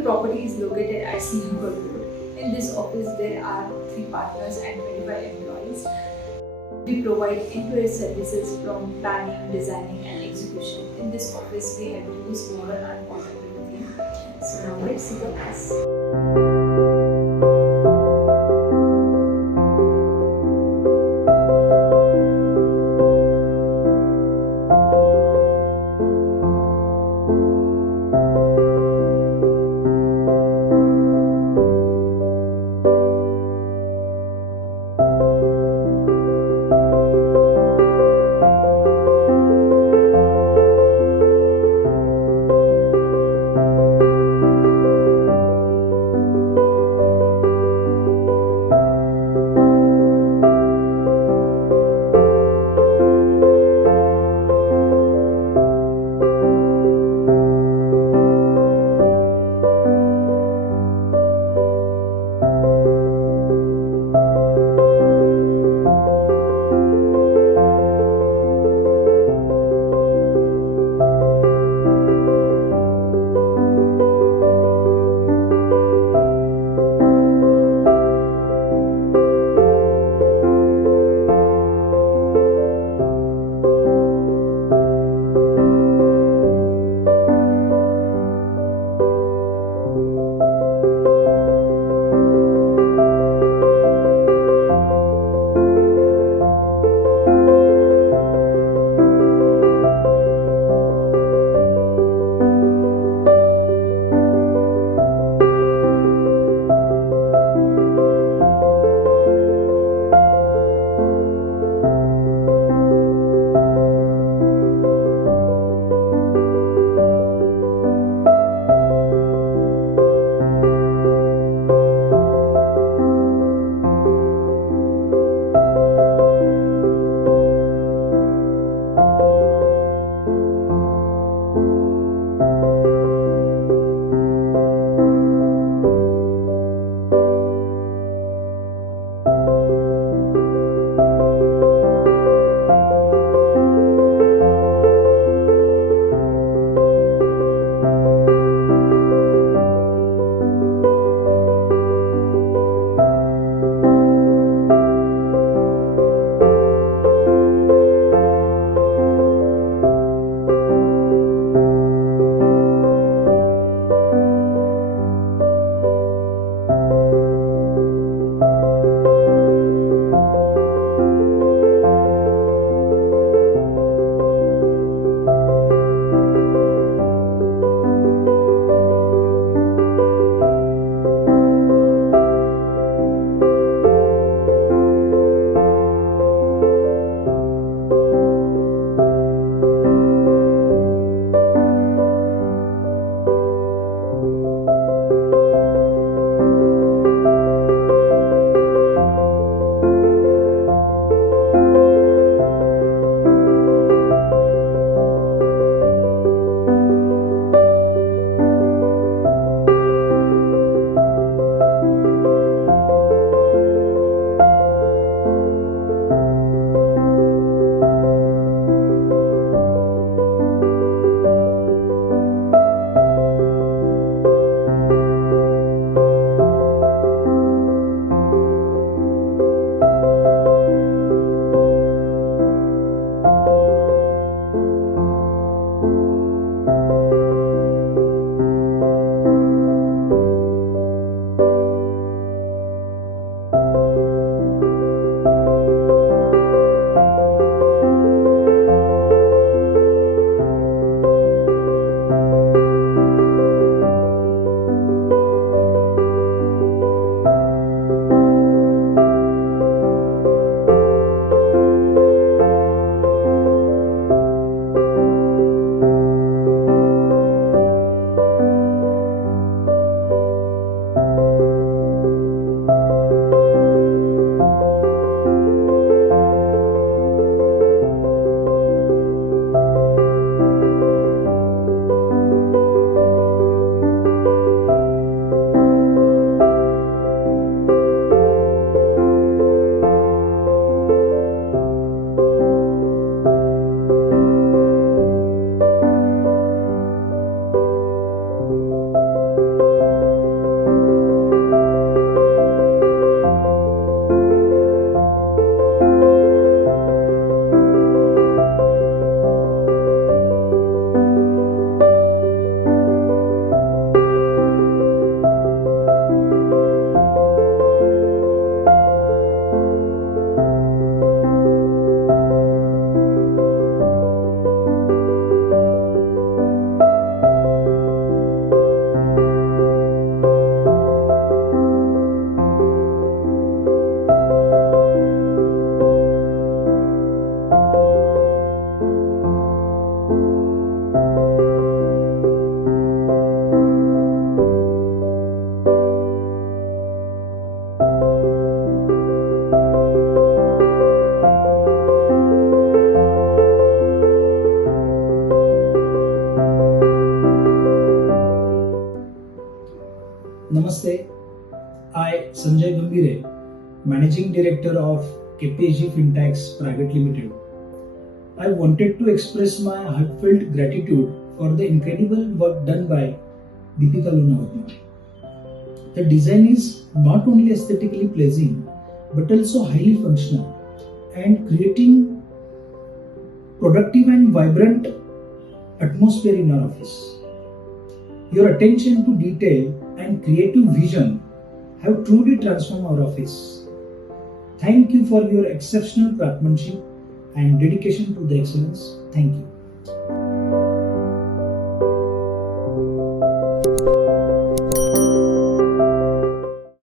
Our property is located at Singapore Road. In this office, there are 3 partners and 25 employees. We provide end-to-end services from planning, designing, and execution. In this office, we have used modern and contemporary theme. So now let's see the class. Namaste, I, Sanjay Gambhire, Managing Director of KPHG Fintechs Private Limited. I wanted to express my heartfelt gratitude for the incredible work done by Deepika Lunavatma. The design is not only aesthetically pleasing but also highly functional and creating productive and vibrant atmosphere in our office. Your attention to detail and creative vision have truly transformed our office. Thank you for your exceptional craftsmanship and dedication to the excellence. Thank you.